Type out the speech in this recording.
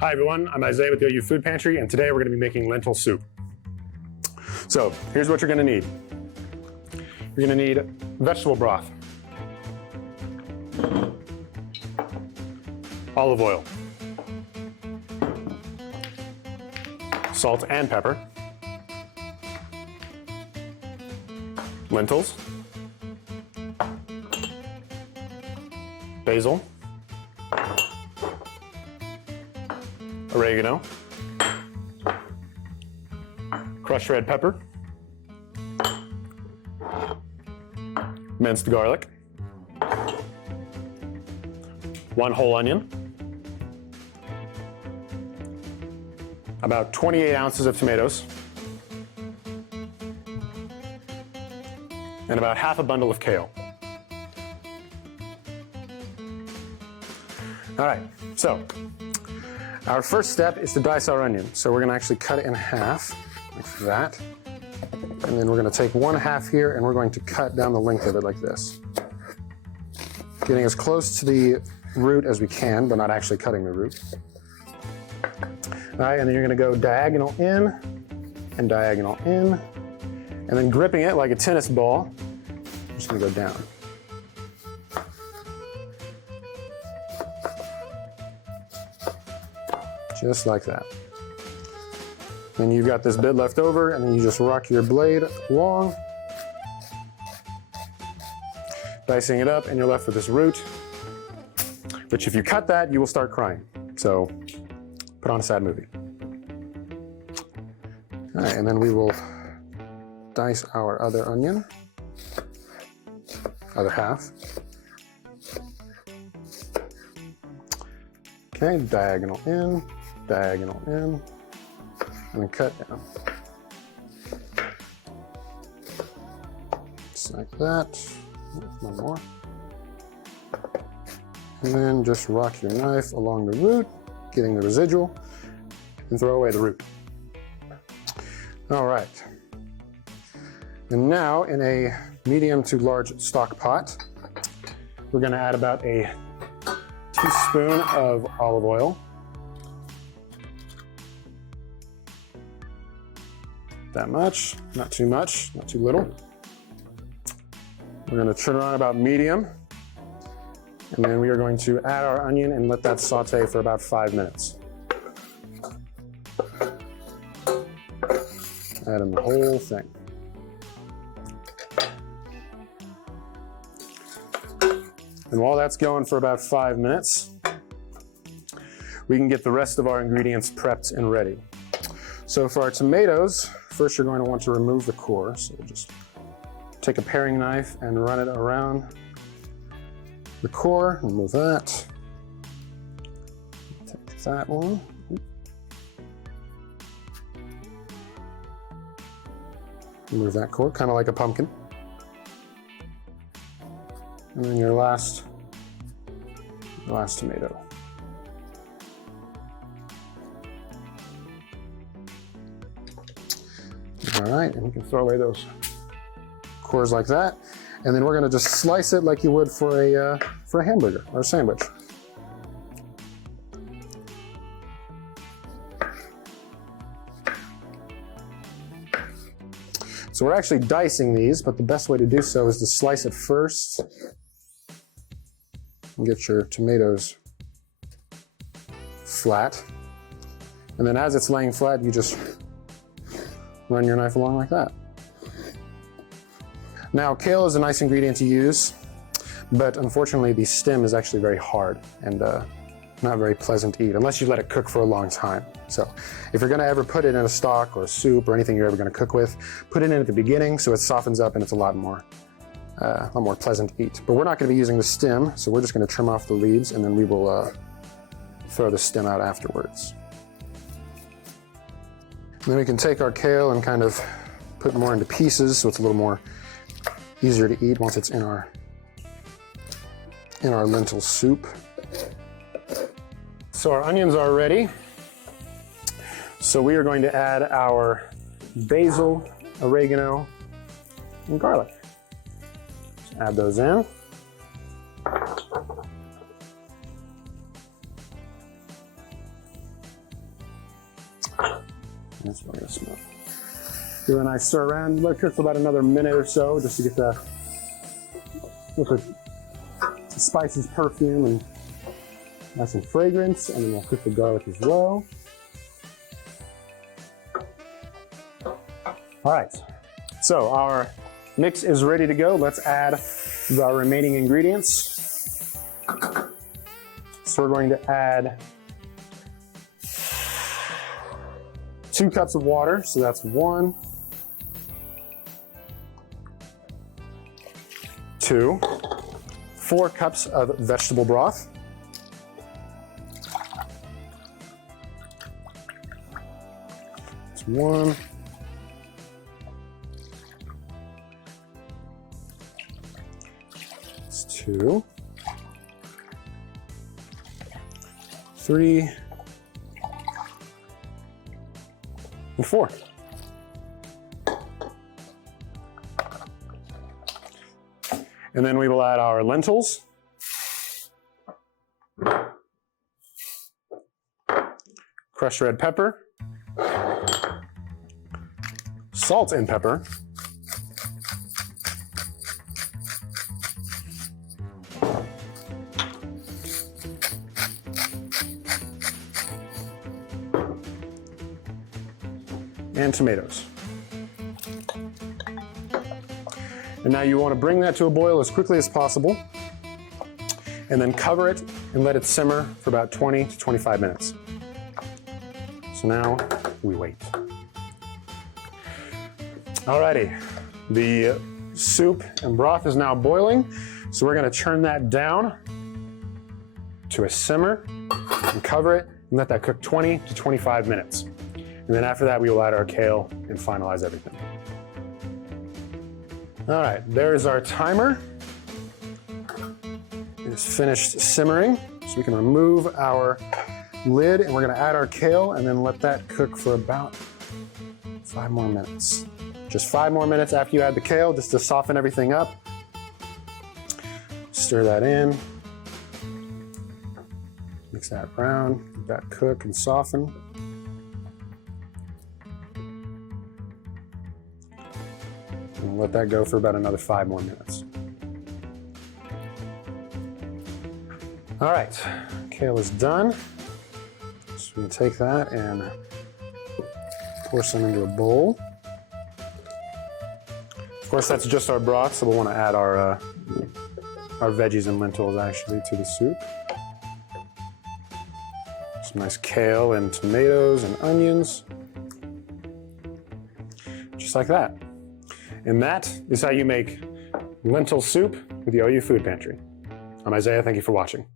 Hi everyone, I'm Isaiah with the OU Food Pantry, and today we're going to be making lentil soup. So here's what you're going to need. You're going to need vegetable broth, olive oil, salt and pepper, lentils, basil, oregano, crushed red pepper, minced garlic, 1 whole onion, about 28 ounces of tomatoes, and about half a bundle of kale. All right, so our first step is to dice our onion. So we're gonna actually cut it in half, like that. And then we're gonna take 1/2 here and we're going to cut down the length of it like this. Getting as close to the root as we can, but not actually cutting the root. All right, and then you're gonna go diagonal in and diagonal in, and then gripping it like a tennis ball, I'm just gonna go down. Just like that. Then you've got this bit left over, and then you just rock your blade along, dicing it up, and you're left with this root, which if you cut that, you will start crying. So put on a sad movie. All right, and then we will dice our other onion, other half. Okay, diagonal in, and then cut down. Just like that. One more. And then just rock your knife along the root, getting the residual, and throw away the root. All right. And now in a medium to large stock pot, we're gonna add about a teaspoon of olive oil. That much, not too little. We're gonna turn it on about medium, and then we are going to add our onion and let that saute for about 5 minutes. Add in the whole thing. And while that's going for about 5 minutes, we can get the rest of our ingredients prepped and ready. So for our tomatoes, first you're going to want to remove the core. So we'll just take a paring knife and run it around the core, remove that. Take that one. Remove that core, kind of like a pumpkin. And then your last tomato. All right, and you can throw away those cores like that. And then we're gonna just slice it like you would for a hamburger or a sandwich. So we're actually dicing these, but the best way to do so is to slice it first and get your tomatoes flat. And then as it's laying flat, you just run your knife along like that. Now, kale is a nice ingredient to use, but unfortunately the stem is actually very hard and not very pleasant to eat unless you let it cook for a long time. So if you're gonna ever put it in a stock or a soup or anything you're ever gonna cook with, put it in at the beginning so it softens up and it's a lot more pleasant to eat. But we're not gonna be using the stem, so we're just gonna trim off the leaves and then we will throw the stem out afterwards. And then we can take our kale and kind of put more into pieces so it's a little more easier to eat once it's in our lentil soup. So our onions are ready. So we are going to add our basil, oregano, and garlic. Just add those in. That's what I'm gonna smell. Do a nice stir around. Let it cook for about another minute or so, just to get the spices, perfume, and nice and fragrance. And then we'll cook the garlic as well. All right, so our mix is ready to go. Let's add our remaining ingredients. So we're going to add 2 cups of water. So that's 1, 2, 4 cups of vegetable broth. That's 1. 2, 3, and 4. And then we will add our lentils, crushed red pepper, salt and pepper, and tomatoes. And now you want to bring that to a boil as quickly as possible, and then cover it and let it simmer for about 20 to 25 minutes. So now we wait. Alrighty, the soup and broth is now boiling, so we're going to turn that down to a simmer and cover it and let that cook 20 to 25 minutes. And then after that, we will add our kale and finalize everything. All right, there's our timer. It's finished simmering, so we can remove our lid, and we're gonna add our kale and then let that cook for about 5 more minutes. Just 5 more minutes after you add the kale, just to soften everything up. Stir that in. Mix that around, let that cook and soften. And let that go for about another 5 more minutes. All right, kale is done. So we can take that and pour some into a bowl. Of course, that's just our broth, so we'll want to add our veggies and lentils actually to the soup. Some nice kale and tomatoes and onions, just like that. And that is how you make lentil soup with the OU Food Pantry. I'm Isaiah, thank you for watching.